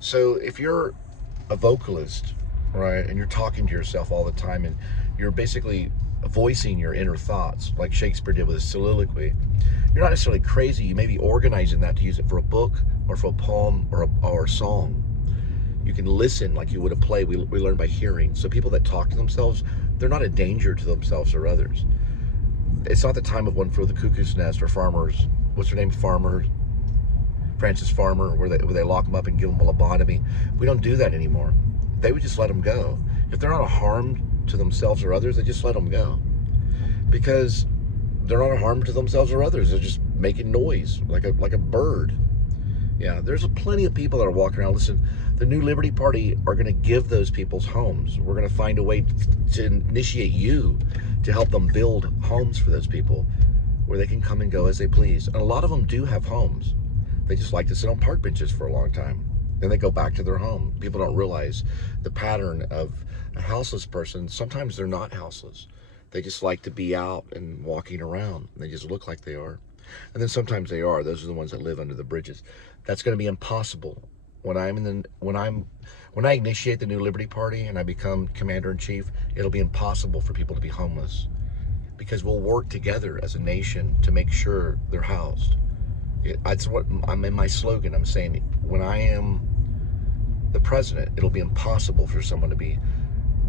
So if you're a vocalist, right, and you're talking to yourself all the time and you're basically voicing your inner thoughts like Shakespeare did with his soliloquy, you're not necessarily crazy. You may be organizing that to use it for a book or for a poem or a song. You can listen like you would a play. We learn by hearing. So people that talk to themselves, they're not a danger to themselves or others. It's not the time of One Flew Over the Cuckoo's Nest or Farmers. What's her name? Francis Farmer, where they lock them up and give them a lobotomy. We don't do that anymore. They would just let them go. If they're not a harm to themselves or others, they just let them go. Because they're not a harm to themselves or others. They're just making noise like a bird. Yeah, there's plenty of people that are walking around. Listen, the New Liberty Party are going to give those people's homes. We're going to find a way to initiate you to help them build homes for those people where they can come and go as they please. And a lot of them do have homes. They just like to sit on park benches for a long time. Then they go back to their home. People don't realize the pattern of a houseless person. Sometimes they're not houseless. They just like to be out and walking around. They just look like they are. And then sometimes they are. Those are the ones that live under the bridges. That's going to be impossible. When I initiate the New Liberty Party and I become commander-in-chief, it'll be impossible for people to be homeless, because we'll work together as a nation to make sure they're housed. That's what I'm in my slogan. I'm saying when I am the president, it'll be impossible for someone to be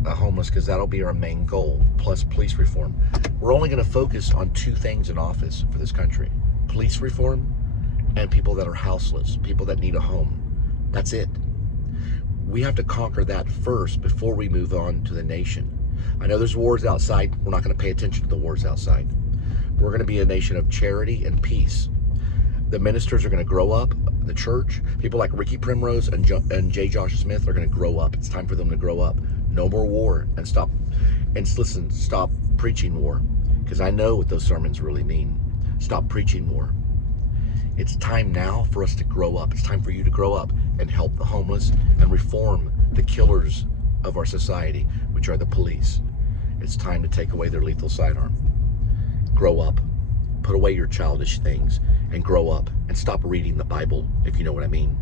homeless, because that'll be our main goal, plus police reform. We're only going to focus on two things in office for this country: police reform and people that are houseless, people that need a home. That's it. We have to conquer that first before we move on to the nation. I know there's wars outside. We're not going to pay attention to the wars outside. We're going to be a nation of charity and peace. The ministers are going to grow up. The church, people like Ricky Primrose and J. Josh Smith are going to grow up. It's time for them to grow up. No more war, and stop preaching war, because I know what those sermons really mean. Stop preaching war. It's time now for us to grow up. It's time for you to grow up and help the homeless and reform the killers of our society, which are the police. It's time to take away their lethal sidearm. Grow up. Put away your childish things and grow up, and stop reading the Bible, if you know what I mean.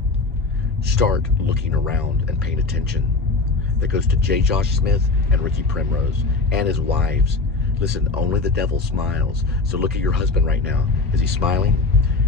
Start looking around and paying attention. That goes to J. Josh Smith and Ricky Primrose and his wives. Listen, only the devil smiles. So look at your husband right now. Is he smiling?